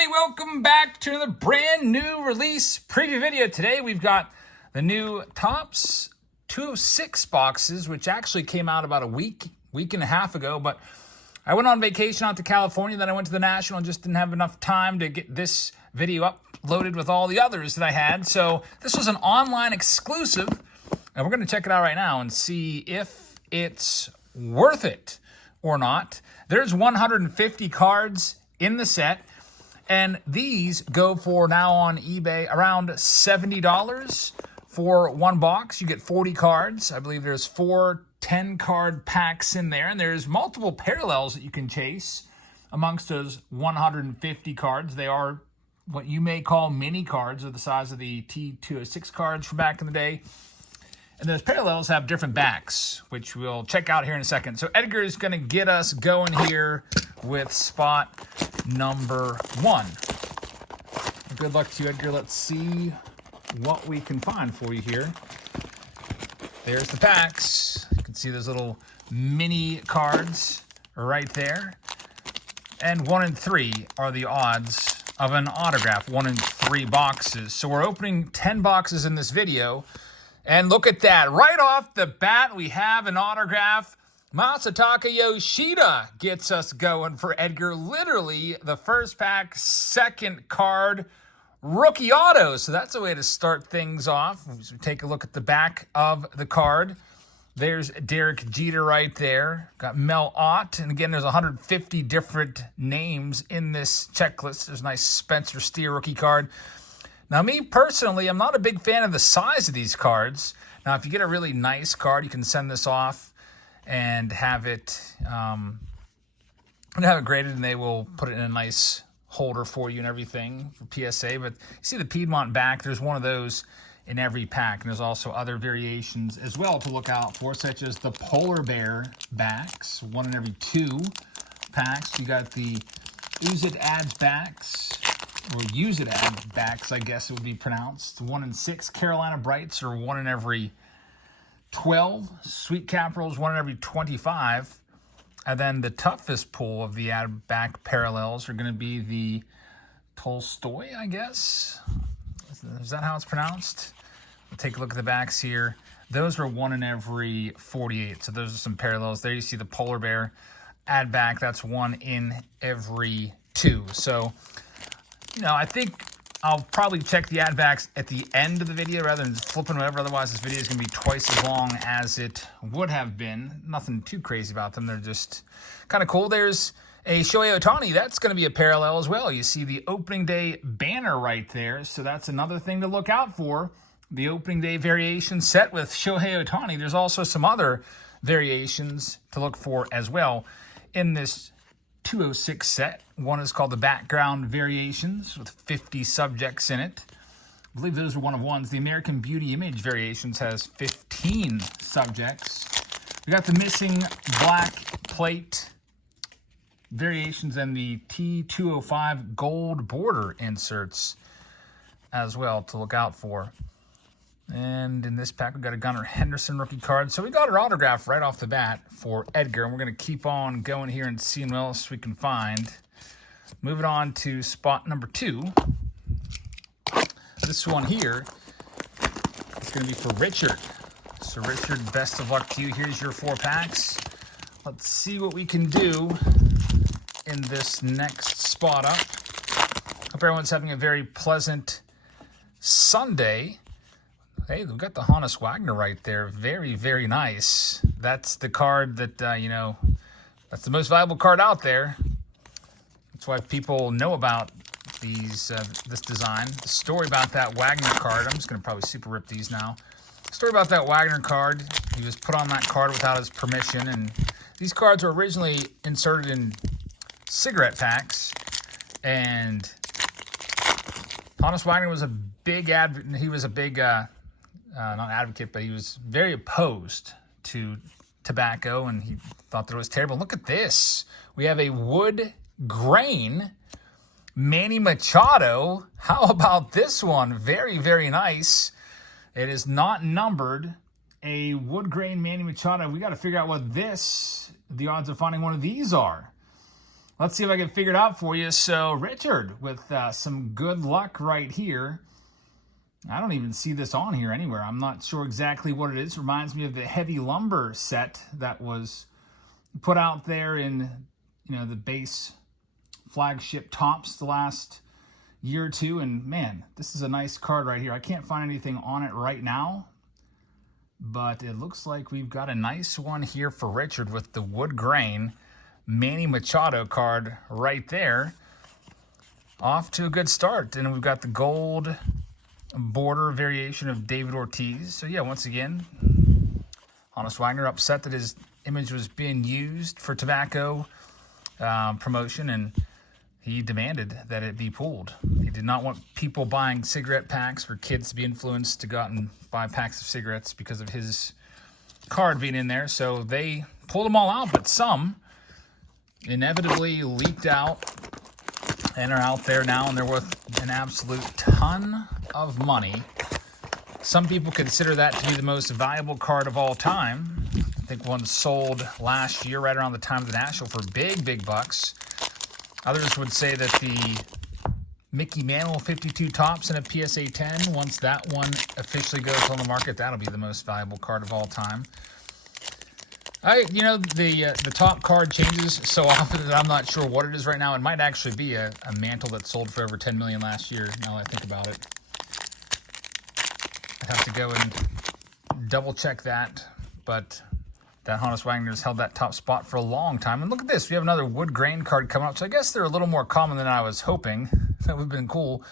everybody, welcome back to another brand new release preview video. Today we've got the new Topps 206 boxes, which actually came out about a week and a half ago, but I went on vacation out to California, then I went to the National and just didn't have enough time to get this video uploaded with all the others that I had. So this was an online exclusive, and we're going to check it out right now and see if it's worth it or not. There's 150 cards in the set, and these go for now on eBay around $70 for one box. You get 40 cards. I believe there's 4 10-card packs in there, and there's multiple parallels that you can chase amongst those 150 cards. They are what you may call mini cards, or the size of the T206 cards from back in the day. And those parallels have different backs, which we'll check out here in a second. So Edgar is going to get us going here with spot number 1. Good luck to you, Edgar. Let's see what we can find for you here. There's the packs. You can see those little mini cards right there. And 1 in 3 are the odds of an autograph. 1 in 3 boxes. So we're opening 10 boxes in this video. And look at that. Right off the bat, we have an autograph. Masataka Yoshida gets us going for Edgar. Literally the first pack, second card, rookie auto. So that's a way to start things off. So take a look at the back of the card. There's Derek Jeter right there. Got Mel Ott. And again, there's 150 different names in this checklist. There's a nice Spencer Steer rookie card. Now, me personally, I'm not a big fan of the size of these cards. Now, if you get a really nice card, you can send this off and have it graded, and they will put it in a nice holder for you and everything for PSA. But you see the Piedmont back, there's one of those in every pack. And there's also other variations as well to look out for, such as the polar bear backs, 1 in every 2 packs. You got the Use It Ads backs, or Use It Ads backs, I guess it would be pronounced. 1 in 6 Carolina Brights, or 1 in every 12. Sweet Capitals, 1 in every 25. And then the toughest pull of the ad back parallels are going to be the Tolstoy, I guess. Is that how it's pronounced? We'll take a look at the backs here. Those are 1 in every 48. So those are some parallels. There you see the polar bear ad back. That's 1 in every 2. So, you know, I think I'll probably check the ad backs at the end of the video rather than flipping whatever. Otherwise, this video is going to be twice as long as it would have been. Nothing too crazy about them. They're just kind of cool. There's a Shohei Ohtani. That's going to be a parallel as well. You see the opening day banner right there. So that's another thing to look out for. The opening day variation set with Shohei Ohtani. There's also some other variations to look for as well in this 206 set. One is called the Background Variations with 50 subjects in it. I believe those are 1 of 1s. The American Beauty Image Variations has 15 subjects. We got the Missing Black Plate variations and the T205 gold border inserts as well to look out for. And in this pack, we got a Gunnar Henderson rookie card. So we got our autograph right off the bat for Edgar. And we're going to keep on going here and seeing what else we can find. Moving on to spot number 2. This one here is going to be for Richard. So Richard, best of luck to you. Here's your 4 packs. Let's see what we can do in this next spot up. Hope everyone's having a very pleasant Sunday. Hey, we've got the Honus Wagner right there. Very, very nice. That's the card that, that's the most valuable card out there. That's why people know about these this design. The story about that Wagner card, I'm just going to probably super rip these now. The story about that Wagner card, he was put on that card without his permission, and these cards were originally inserted in cigarette packs, and Honus Wagner was a big not advocate, but he was very opposed to tobacco, and he thought that it was terrible. Look at this. We have a wood grain Manny Machado. How about this one? Very, very nice. It is not numbered. A wood grain Manny Machado. We got to figure out what the odds of finding one of these are. Let's see if I can figure it out for you. So Richard with some good luck right here. I don't even see this on here anywhere. I'm not sure exactly what it is. Reminds me of the heavy lumber set that was put out there in, the base flagship tops the last year or two. And man, this is a nice card right here. I can't find anything on it right now, but it looks like we've got a nice one here for Richard with the wood grain Manny Machado card right there. Off to a good start. And we've got the gold border variation of David Ortiz. So yeah, once again, Honus Wagner upset that his image was being used for tobacco promotion, and he demanded that it be pulled. He did not want people buying cigarette packs for kids to be influenced to go out and buy packs of cigarettes because of his card being in there. So they pulled them all out, but some inevitably leaked out and are out there now, and they're worth an absolute ton of money. Some people consider that to be the most valuable card of all time. I think one sold last year right around the time of the National for big bucks. Others would say that the Mickey Mantle 52 tops and a PSA 10, once that one officially goes on the market, that'll be the most valuable card of all time. The top card changes so often that I'm not sure what it is right now. It might actually be a mantle that sold for over $10 million last year, now that I think about it. I'd have to go and double check that, but that Honus Wagner's held that top spot for a long time. And look at this, we have another wood grain card coming up, so I guess they're a little more common than I was hoping. That would have been cool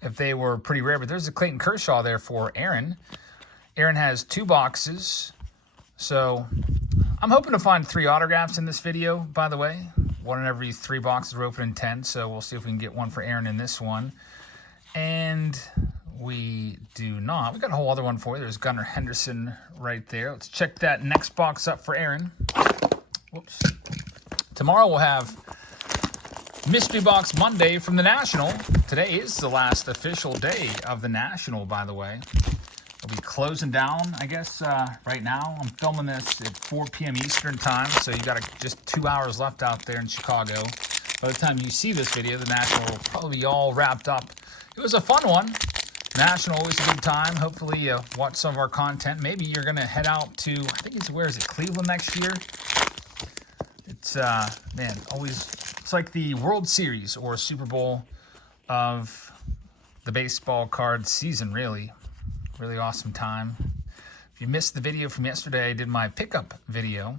if they were pretty rare, but there's a Clayton Kershaw there for Aaron. Aaron has 2 boxes, so I'm hoping to find 3 autographs in this video, by the way. 1 in every 3 boxes. We're opening 10, so we'll see if we can get one for Aaron in this one. And we do not. We got a whole other one for you. There's Gunnar Henderson right there. Let's check that next box up for Aaron. Whoops. Tomorrow we'll have Mystery Box Monday from the National. Today is the last official day of the National, by the way. We'll be closing down, I guess, right now. I'm filming this at 4 p.m. Eastern time, so you got just 2 hours left out there in Chicago. By the time you see this video, the National will probably be all wrapped up. It was a fun one. National, always a good time. Hopefully you watch some of our content. Maybe you're going to head out to, I think where is it, Cleveland next year? It's, man, always, it's like the World Series or Super Bowl of the baseball card season, really. Really awesome time. If you missed the video from yesterday, I did my pickup video.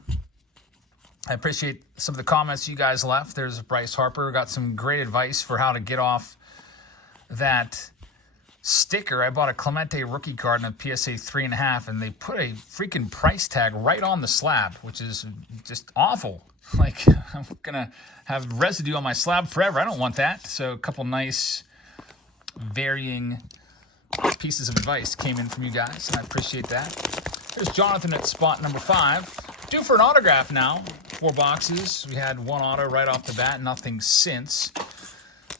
I appreciate some of the comments you guys left. There's Bryce Harper, got some great advice for how to get off that sticker. I bought a Clemente rookie card in a PSA 3.5, and they put a freaking price tag right on the slab, which is just awful. Like, I'm gonna have residue on my slab forever. I don't want that. So a couple nice varying pieces of advice came in from you guys, and I appreciate that. There's Jonathan at spot number 5. Due for an autograph now. 4 boxes. We had 1 auto right off the bat, nothing since.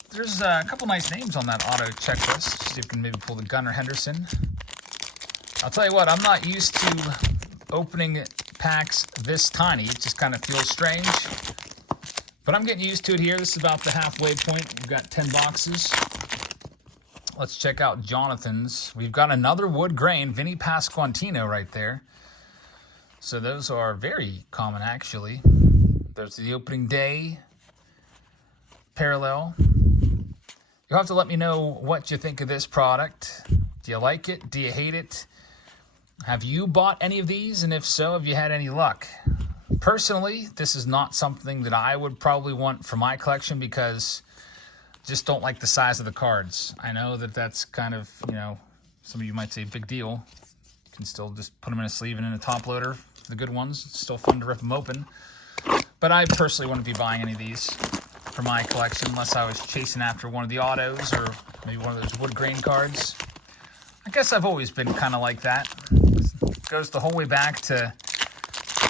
There's a couple nice names on that auto checklist. See if we can maybe pull the Gunnar Henderson. I'll tell you what, I'm not used to opening packs this tiny. It just kind of feels strange. But I'm getting used to it here. This is about the halfway point. We've got 10 boxes. Let's check out Jonathan's. We've got another wood grain, Vinny Pasquantino right there. So those are very common, actually. There's the opening day parallel. You'll have to let me know what you think of this product. Do you like it? Do you hate it? Have you bought any of these? And if so, have you had any luck? Personally, this is not something that I would probably want for my collection because I just don't like the size of the cards. I know that that's kind of, some of you might say big deal. You can still just put them in a sleeve and in a top loader. For the good ones, it's still fun to rip them open. But I personally wouldn't be buying any of these for my collection unless I was chasing after one of the autos or maybe one of those wood grain cards. I guess I've always been kind of like that. It goes the whole way back to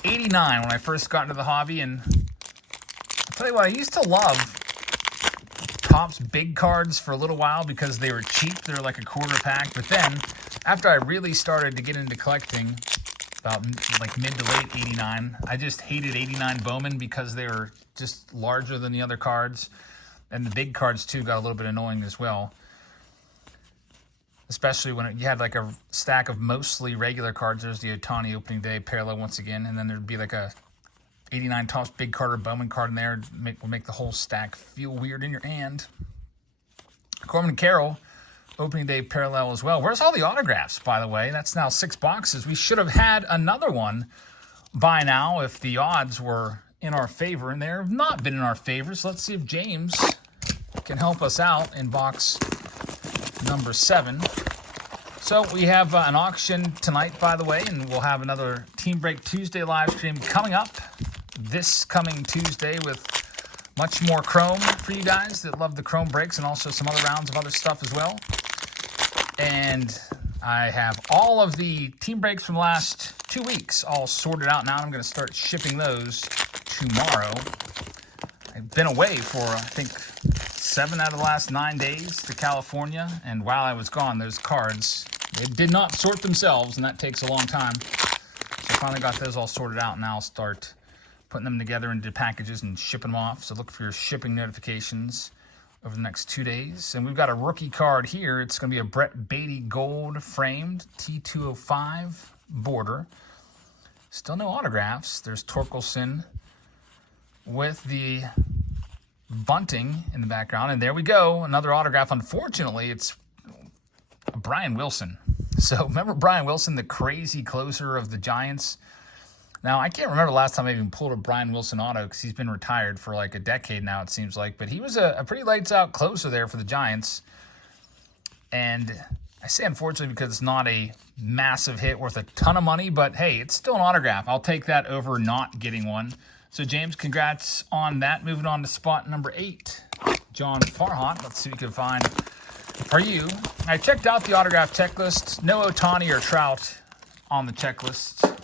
89 when I first got into the hobby, and I'll tell you what, I used to love Topps big cards for a little while because they were cheap. They were like a quarter pack, but then after I really started to get into collecting, about like mid to late 89. I just hated 89 Bowman because they were just larger than the other cards. And the big cards, too, got a little bit annoying as well. Especially when you had like a stack of mostly regular cards. There's the Ohtani opening day parallel once again. And then there'd be like a 89 Topps big card or Bowman card in there. Will make the whole stack feel weird in your hand. Corbin Carroll, opening day parallel as well. Where's all the autographs, by the way? That's now 6 boxes. We should have had another one by now if the odds were in our favor, and they have not been in our favor. So let's see if James can help us out in box number 7. So we have an auction tonight, by the way, and we'll have another Team Break Tuesday live stream coming up this coming Tuesday with much more Chrome for you guys that love the Chrome breaks, and also some other rounds of other stuff as well. And I have all of the team breaks from the last 2 weeks all sorted out now. I'm going to start shipping those tomorrow. I've been away for, I think, 7 out of the last 9 days to California. And while I was gone, those cards, they did not sort themselves, and that takes a long time. So I finally got those all sorted out, and now I'll start putting them together into packages and shipping them off. So look for your shipping notifications over the next 2 days. And we've got a rookie card here. It's going to be a Brett Beatty gold framed T205 border. Still no autographs. There's Torkelson with the bunting in the background. And there we go. Another autograph. Unfortunately, it's Brian Wilson. So remember Brian Wilson, the crazy closer of the Giants? Now, I can't remember the last time I even pulled a Brian Wilson auto because he's been retired for like a decade now, it seems like. But he was a pretty lights-out closer there for the Giants. And I say unfortunately because it's not a massive hit worth a ton of money. But, hey, it's still an autograph. I'll take that over not getting one. So, James, congrats on that. Moving on to spot number 8, John Farhat. Let's see what we can find for you. I checked out the autograph checklist. No Ohtani or Trout on the checklist.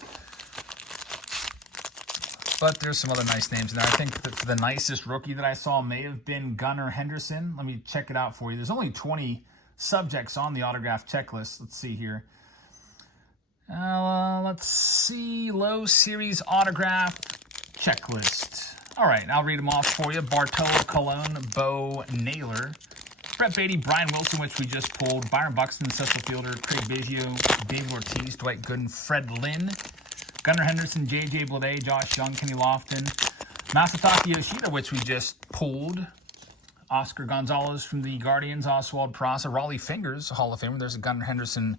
But there's some other nice names in there. I think that the nicest rookie that I saw may have been Gunnar Henderson. Let me check it out for you. There's only 20 subjects on the autograph checklist. Let's see here. Let's see. Low series autograph checklist. All right, I'll read them off for you. Bartolo Colon, Bo Naylor, Brett Beatty, Brian Wilson, which we just pulled, Byron Buxton, Cecil Fielder, Craig Biggio, David Ortiz, Dwight Gooden, Fred Lynn, Gunnar Henderson, J.J. Bleday, Josh Young, Kenny Lofton, Masataka Yoshida, which we just pulled, Oscar Gonzalez from the Guardians, Oswald Peraza, Raleigh Fingers, Hall of Famer. There's a Gunnar Henderson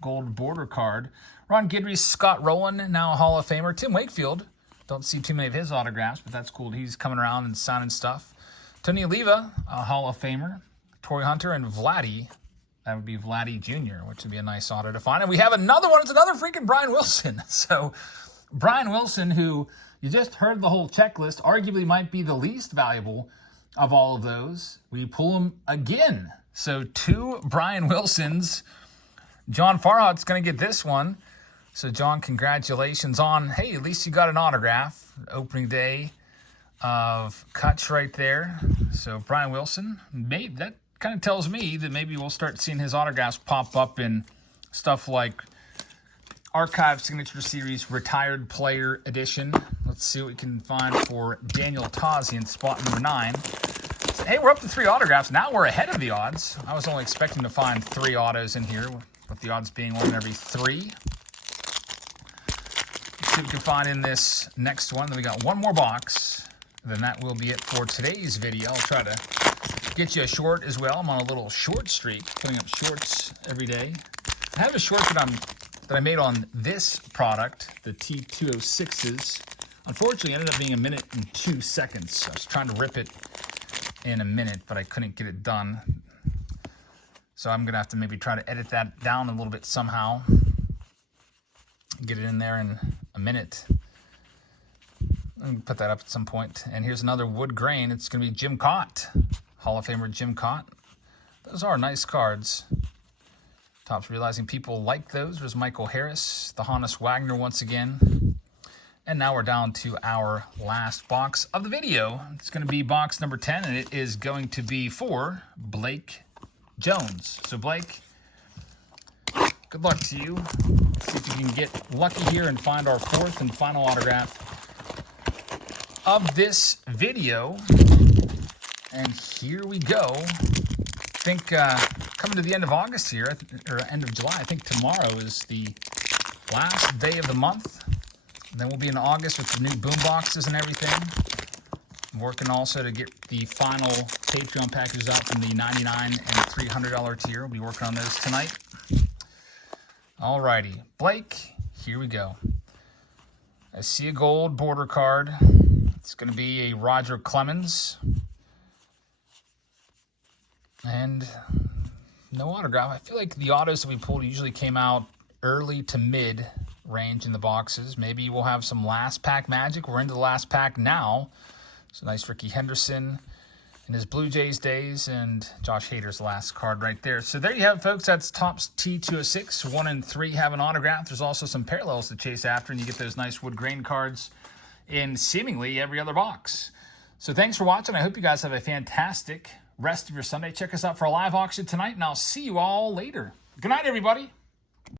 gold border card. Ron Guidry, Scott Rowland, now a Hall of Famer. Tim Wakefield, don't see too many of his autographs, but that's cool. He's coming around and signing stuff. Tony Oliva, a Hall of Famer. Torrey Hunter and Vladdy. That would be Vladdy Jr., which would be a nice auto to find. And we have another one. It's another freaking Brian Wilson. So Brian Wilson, who you just heard the whole checklist, arguably might be the least valuable of all of those. We pull him again. So 2 Brian Wilsons. John Farhat's going to get this one. So, John, congratulations on, hey, at least you got an autograph. Opening day of Kutch right there. So, Brian Wilson, maybe that kind of tells me that maybe we'll start seeing his autographs pop up in stuff like Archive Signature Series Retired Player Edition. Let's see what we can find for Daniel Tozzi in spot number 9. So, hey, we're up to 3 autographs. Now we're ahead of the odds. I was only expecting to find 3 autos in here, with the odds being 1 in every 3. Let's see what we can find in this next one. Then we got 1 more box. Then that will be it for today's video. I'll try to get you a short as well. I'm on a little short streak, putting up shorts every day. I have a short that I made on this product, the T206s. Unfortunately, it ended up being 1 minute and 2 seconds. I was trying to rip it in a minute, but I couldn't get it done. So I'm going to have to maybe try to edit that down a little bit somehow. Get it in there in a minute. Let me put that up at some point. And here's another wood grain. It's going to be Jim Cott. Hall of Famer Jim Cott. Those are nice cards. Topps realizing people like those. There's Michael Harris. The Honus Wagner once again. And now we're down to our last box of the video. It's going to be box number 10. And it is going to be for Blake Jones. So Blake, Good luck to you. See if you can get lucky here and find our fourth and final autograph of this video. And here we go. I think coming to the end of August here, or end of July, I think tomorrow is the last day of the month. And then we'll be in August with the new boom boxes and everything. I'm working also to get the final Patreon packages out from the $99 and $300 tier. We'll be working on those tonight. Alrighty, Blake, here we go. I see a gold border card. It's going to be a Roger Clemens. And no autograph. I feel like the autos that we pulled usually came out early to mid range in the boxes. Maybe we'll have some last pack magic. We're into the last pack now. So nice Ricky Henderson in his Blue Jays days, and Josh Hader's last card right there. So there you have it, folks. That's Topps T206. 1 and 3 have an autograph. There's also some parallels to chase after, and you get those nice wood grain cards in seemingly every other box. So thanks for watching. I hope you guys have a fantastic rest of your Sunday. Check us out for a live auction tonight, and I'll see you all later. Good night, everybody.